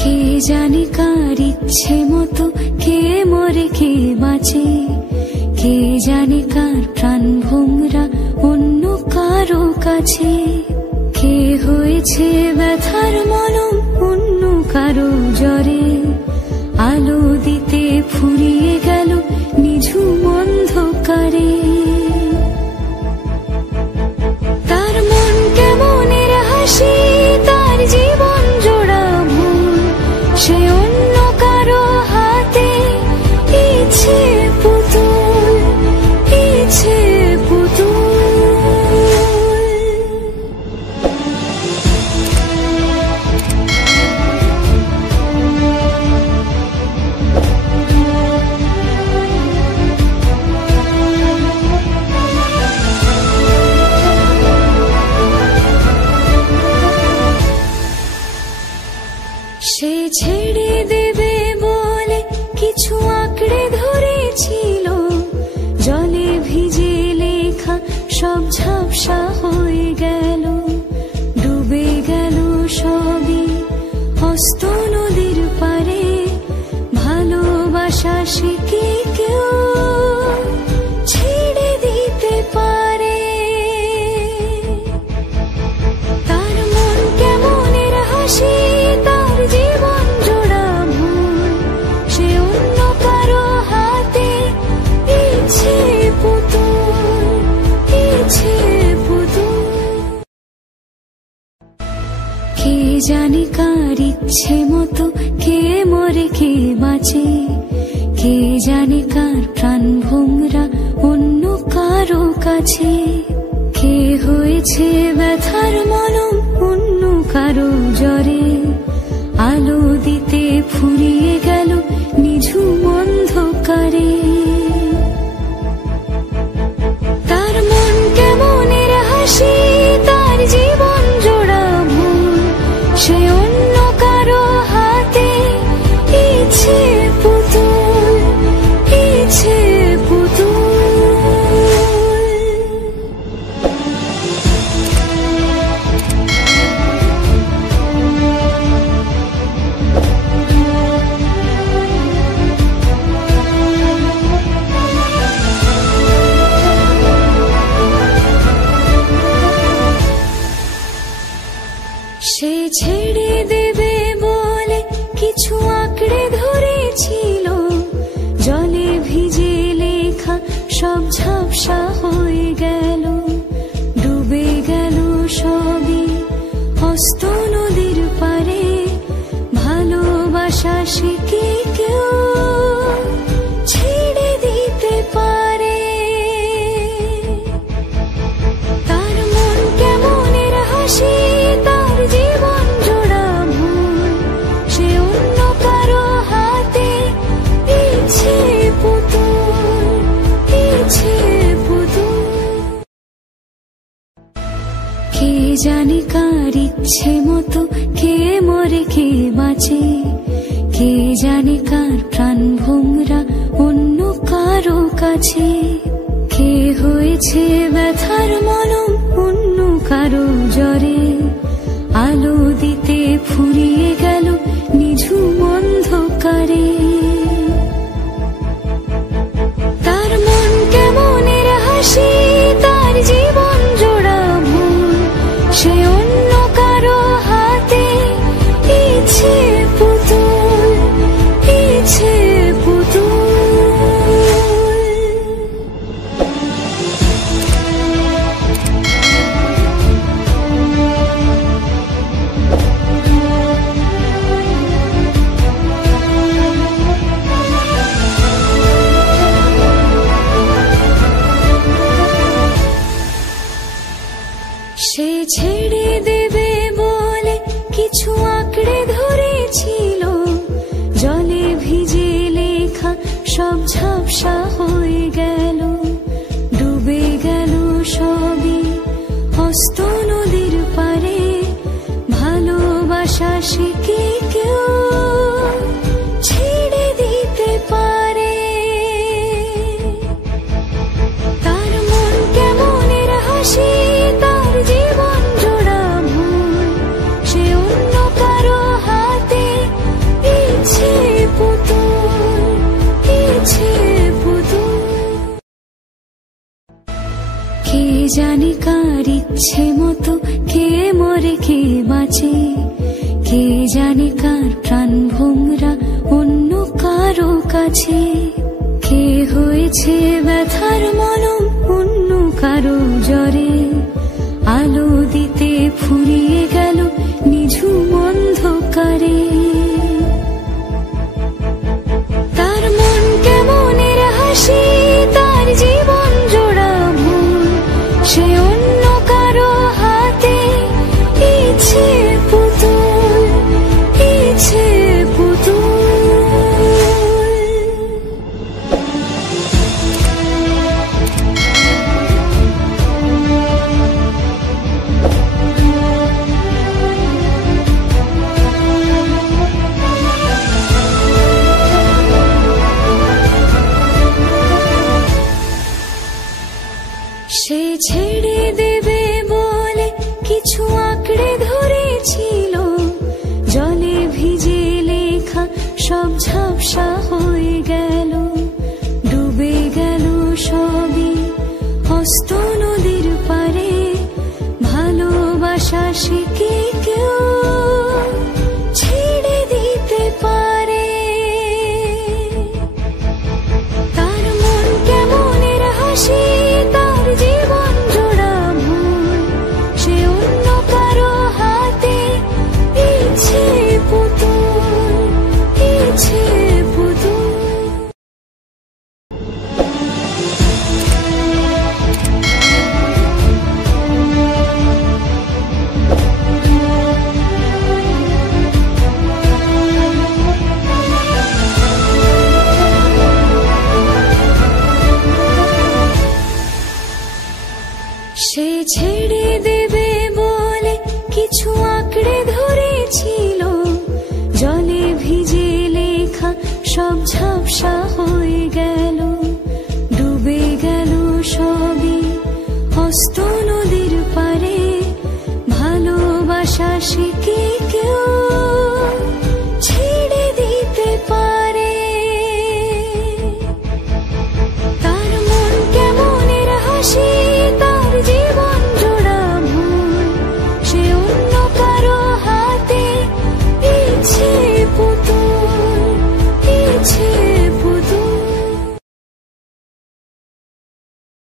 কে জানে কার ইচ্ছে মতো কে মরে কে বাঁচে, কে জানে কার প্রাণ ভোমরা অন্য কারো কাছে। কে হয়েছে ব্যথার মলম অন্য কারো জ্বরে, আলো দিতে ফুরিয়ে গেল নিঝুম অন্ধকারে। তার মন কেমনের হাসি, তার জীবন জোড়া ভুল, সে অন্য কারো হাতে ইচ্ছে পুতুল, ইচ্ছে পুতুল। সে ছেড়ে দেবে বলে কিছু আঁকড়ে ধরেছিল, জলে ভিজে লেখা সব ঝাপসা হয়ে গেল, ডুবে গেল সবই অস্ত নদীর পারে। ভালোবাসা সে কি কেউ ছেড়ে দিতে পারে? তার মন কেমনের হাসি, তার জীবন জোড়া ভুল, সে অন্য কারো হাতে ইচ্ছে পুতুল, ইচ্ছে পুতুল। কে জানে কার ইচ্ছে মতো কে মরে কে বাঁচে, কে জানে কার প্রাণ ভোমরা অন্য কারো কাছে। কে হয়েছে ব্যথার মলম অন্য কারো জ্বরে, আলো দিতে ফুরিয়ে গেল নিঝুম অন্ধকারে। তার মন কেমনের হাসি, তার জীবন জোড়া ভুল, সে অন্য কারো হাতে ইচ্ছে পুতুল, ইচ্ছে পুতুল। সে ছেড়ে দেবে বলে কিছু আঁকড়ে ধরেছিল, জলে ভিজে লেখা সব ঝাপসা হয়ে গেল, ডুবে গেল সবই অস্ত নদীর পারে। ভালোবাসা সে কি কেউ ছেড়ে দিতে পারে? তার মন কেমনের হাসি, তার জীবন জোড়া ভুল, সে অন্য কারো হাতে ইচ্ছে পুতুল, ইচ্ছে পুতুল। কে জানে কার ইচ্ছে মতো কে মরে কে বাঁচে, কে জানে কার প্রাণ ভোমরা অন্য কারো কাছে। কে হয়েছে ব্যথার মলম অন্য কারো জ্বরে, আলো দিতে ফুরিয়ে গেল নিঝুম অন্ধকারে। তার মন কেমনের হাসি, তার জীবন জোড়া ভুল, সে অন্য কারো হাতে ইচ্ছে পুতুল, ইচ্ছে পুতুল। সে ছেড়ে দেবে বলে কিছু আঁকড়ে ধরেছিল, জলে ভিজে লেখা সব ঝাপসা হয়ে গেল, ডুবে গেল সবই অস্ত নদীর পারে। ভালোবাসা সে কি কেউ ছেড়ে দিতে পারে? তার মন কেমনের হাসি, তার জীবন জোড়া ভুল, সে অন্য কারো হাতে জানে কার ইচ্ছে মতো কে মরে কে বাঁচে, কে জানে কার প্রাণ ভোমরা অন্য কারো কাছে, কে হয়েছে ব্যথার মলম অন্য কারো জ্বরে, আলো দিতে ফুরিয়ে গেল নিঝুম অন্ধকারে। তার মন কেমনের হাসি, তার জীবন জোড়া ভুল, সে অন্য কারো হাতে ইচ্ছে পুতুল, ইচ্ছে পুতুল। সে ছেড়ে দেবে বলে কিছু আঁকড়ে ধরেছিল, জলে ভিজে লেখা সব ঝাপসা হয়ে গেল, ডুবে গেল সবই হস্ত নদীর পারে। ভালোবাসা সে কি কেউ ছেড়ে দিতে পারে? তার মন কেমনের হাসি, তার জীবন জোড়া ভুল, সে অন্য কারো হাতে ইচ্ছে পুতুল, ইচ্ছে পুতুল। সে ছেড়ে দেবে বলে কিছু আঁকড়ে ধরেছিল, জলে ভিজে লেখা সব ঝাপসা হয়ে গেল, ডুবে গেল সবই হস্ত নদীর পারে। ভালোবাসা সে